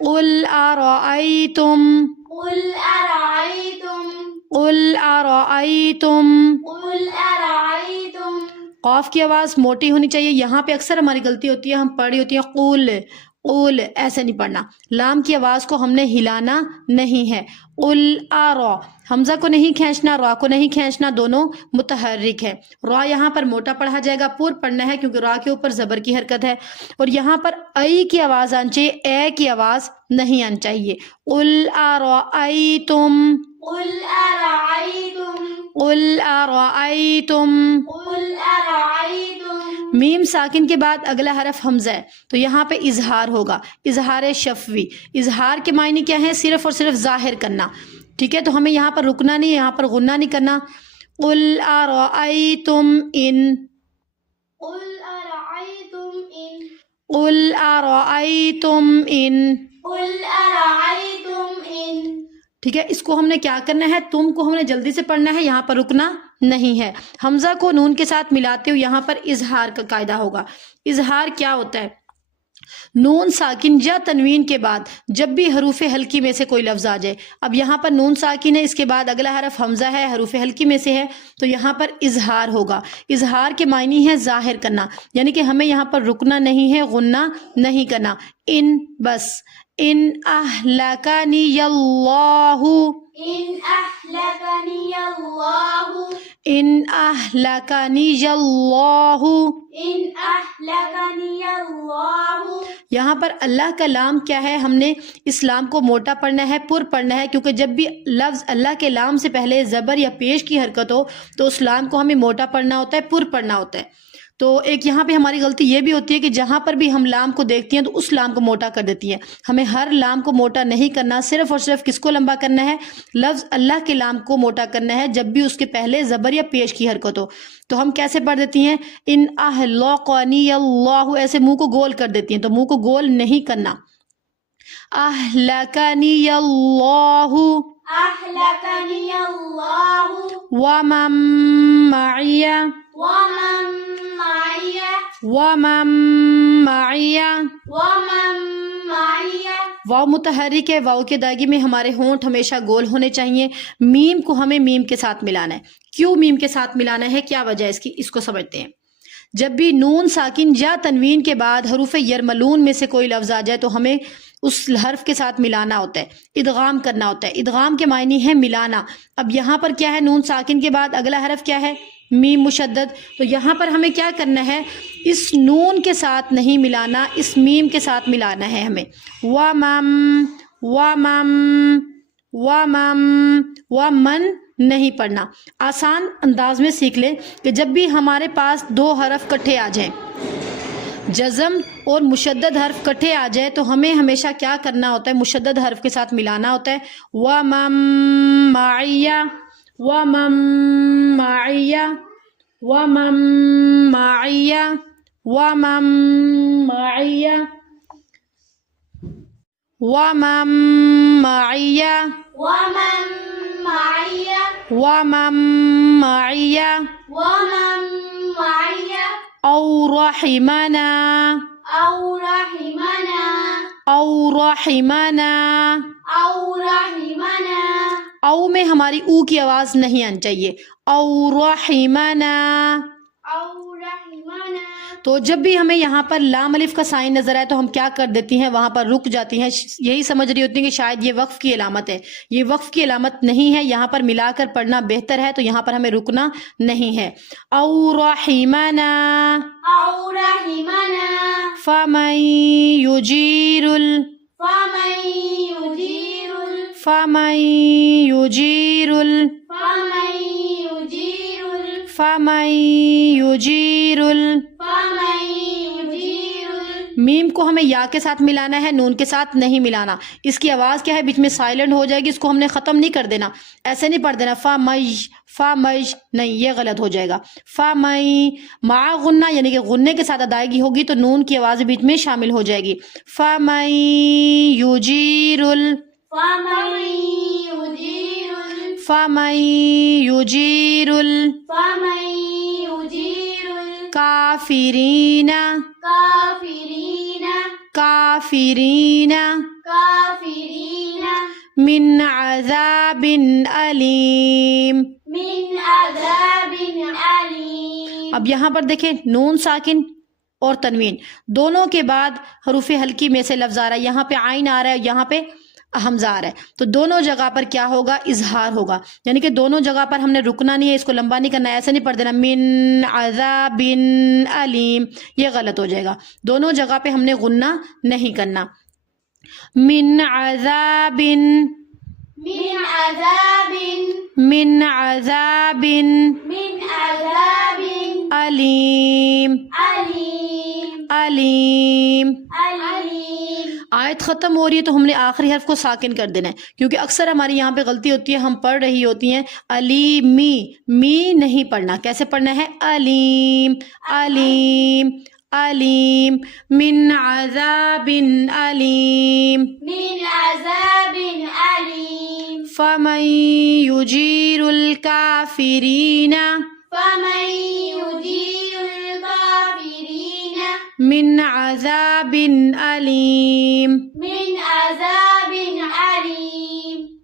قل أرأيتم قل أرأيتم قل أرأيتم قل أرأيتم قاف کی آواز موٹی ہونی چاہیے. یہاں پہ اکثر ہماری غلطی ہوتی ہے، ہم پڑھی ہوتی ہے قول قول، ایسے نہیں پڑھنا. لام کی آواز کو ہم نے ہلانا نہیں ہے. قل آرا، حمزہ کو نہیں کھینچنا، را کو نہیں کھینچنا، دونوں متحرک ہے. را یہاں پر موٹا پڑھا جائے گا، پور پڑھنا ہے کیونکہ را کے اوپر زبر کی حرکت ہے. اور یہاں پر ای کی آواز آنی چاہیے، اے کی آواز نہیں آنی چاہیے. قل ارائیتم قل أرأيتم قل ارائیتم. قل أرأيتم میم ساکن کے بعد اگلا حرف حمزہ ہے تو یہاں پہ اظہار ہوگا، اظہار شفوی. اظہار کے معنی کیا ہے؟ صرف اور صرف ظاہر کرنا. ٹھیک ہے، تو ہمیں یہاں پر رکنا نہیں، یہاں پر غنہ نہیں کرنا. قل ارائیتم ان قل أرأيتم إن قل ارائیتم ان. قل أرأيتم إن ٹھیک ہے، اس کو ہم نے کیا کرنا ہے؟ تم کو ہم نے جلدی سے پڑھنا ہے، یہاں پر رکنا نہیں ہے. حمزہ کو نون کے ساتھ ملاتے ہوئے یہاں پر اظہار کا قاعدہ ہوگا. اظہار کیا ہوتا ہے؟ نون ساکن یا تنوین کے بعد جب بھی حروف ہلکی میں سے کوئی لفظ آ جائے. اب یہاں پر نون ساکن ہے، اس کے بعد اگلا حرف حمزہ ہے، حروف ہلکی میں سے ہے، تو یہاں پر اظہار ہوگا. اظہار کے معنی ہے ظاہر کرنا، یعنی کہ ہمیں یہاں پر رکنا نہیں ہے، غنہ نہیں کرنا. ان بس. ان اہلکنی اللہ إن أهلكني الله ان اہلکنی اللہ. إن أهلكني الله یہاں پر اللہ کا لام کیا ہے؟ ہم نے اس لام کو موٹا پڑھنا ہے، پر پڑھنا ہے، کیونکہ جب بھی لفظ اللہ کے لام سے پہلے زبر یا پیش کی حرکت ہو تو اس لام کو ہمیں موٹا پڑھنا ہوتا ہے، پر پڑھنا ہوتا ہے. تو ایک یہاں پہ ہماری غلطی یہ بھی ہوتی ہے کہ جہاں پر بھی ہم لام کو دیکھتی ہیں تو اس لام کو موٹا کر دیتی ہیں. ہمیں ہر لام کو موٹا نہیں کرنا، صرف اور صرف کس کو لمبا کرنا ہے؟ لفظ اللہ کے لام کو موٹا کرنا ہے جب بھی اس کے پہلے زبر یا پیش کی حرکت ہو. تو ہم کیسے پڑھ دیتی ہیں؟ ان اہلکنی اللہ، ایسے منہ کو گول کر دیتی ہیں، تو منہ کو گول نہیں کرنا. اہلکنی اللہ أهلكني الله ومن معی ومن معي ومن معی. ومن معي واو متحرک ہے، واو کے داغی میں ہمارے ہونٹ ہمیشہ گول ہونے چاہیے. میم کو ہمیں میم کے ساتھ ملانا ہے. کیوں میم کے ساتھ ملانا ہے؟ کیا وجہ ہے اس کی؟ اس کو سمجھتے ہیں. جب بھی نون ساکن یا تنوین کے بعد حروف یرملون میں سے کوئی لفظ آ جائے تو ہمیں اس حرف کے ساتھ ملانا ہوتا ہے، ادغام کرنا ہوتا ہے. ادغام کے معنی ہے ملانا. اب یہاں پر کیا ہے؟ نون ساکن کے بعد اگلا حرف کیا ہے؟ میم مشدد. تو یہاں پر ہمیں کیا کرنا ہے؟ اس نون کے ساتھ نہیں ملانا، اس میم کے ساتھ ملانا ہے ہمیں. ومم ومم ومم ومن نہیں پڑھنا. آسان انداز میں سیکھ لیں کہ جب بھی ہمارے پاس دو حرف کٹھے آ جائیں، جزم اور مشدد حرف کٹھے آ جائے تو ہمیں ہمیشہ کیا کرنا ہوتا ہے؟ مشدد حرف کے ساتھ ملانا ہوتا ہے. ومم معی ومم معی ومم معی ومم معی ومم معی ومن معي ومم معی ومن معي او رحمنا أو رحمنا او رحمنا. أو رحمنا او میں ہماری او کی آواز نہیں آنی چاہیے. او رحمنا. أو رحمنا تو جب بھی ہمیں یہاں پر لام الف کا سائن نظر آئے تو ہم کیا کر دیتی ہیں؟ وہاں پر رک جاتی ہیں. یہی سمجھ رہی ہوتی ہیں کہ شاید یہ وقف کی علامت ہے. یہ وقف کی علامت نہیں ہے، یہاں پر ملا کر پڑھنا بہتر ہے، تو یہاں پر ہمیں رکنا نہیں ہے. او رحمنا أو رحمنا فمن یجیر فمن يجير فمن یجیر فمن يجير فمن یجیر. فمن يجير میم کو ہمیں یا کے ساتھ ملانا ہے، نون کے ساتھ نہیں ملانا. اس کی آواز کیا ہے؟ بیچ میں سائلنٹ ہو جائے گی، اس کو ہم نے ختم نہیں کر دینا. ایسے نہیں پڑھ دینا فمج نہیں، یہ غلط ہو جائے گا. فمئی مع غنہ یعنی کہ غنے کے ساتھ ادائیگی ہوگی تو نون کی آواز بیچ میں شامل ہو جائے گی. فمن یجیر فمن يجير فمن یجیر فمن يجير کافرین كافرين کافرین. كافرين من عذاب علیم. من عذاب أليم. اب یہاں پر دیکھیں نون ساکن اور تنوین دونوں کے بعد حروف ہلکی میں سے لفظ آ رہا ہے. یہاں پہ عین آ رہا ہے اور یہاں پہ حمزہ آ رہا ہے. تو دونوں جگہ پر کیا ہوگا؟ اظہار ہوگا. یعنی کہ دونوں جگہ پر ہم نے رکنا نہیں ہے، اس کو لمبا نہیں کرنا ہے، ایسے نہیں پڑھ دینا من عذاب علیم، یہ غلط ہو جائے گا. دونوں جگہ پہ ہم نے غنہ نہیں کرنا. من عذاب، من عذاب، من عذاب من عذاب علیم، أليم. علیم. أليم. آیت ختم ہو رہی ہے تو ہم نے آخری حرف کو ساکن کر دینا ہے، کیونکہ اکثر ہماری یہاں پہ غلطی ہوتی ہے، ہم پڑھ رہی ہوتی ہیں علیمی، می نہیں پڑھنا. کیسے پڑھنا ہے؟ علیم، علیم، علیم. من عذاب علیم. من عذاب أليم. فمن يجير الكافرين فمن يجير الكافرين من عذاب أليم. من عذاب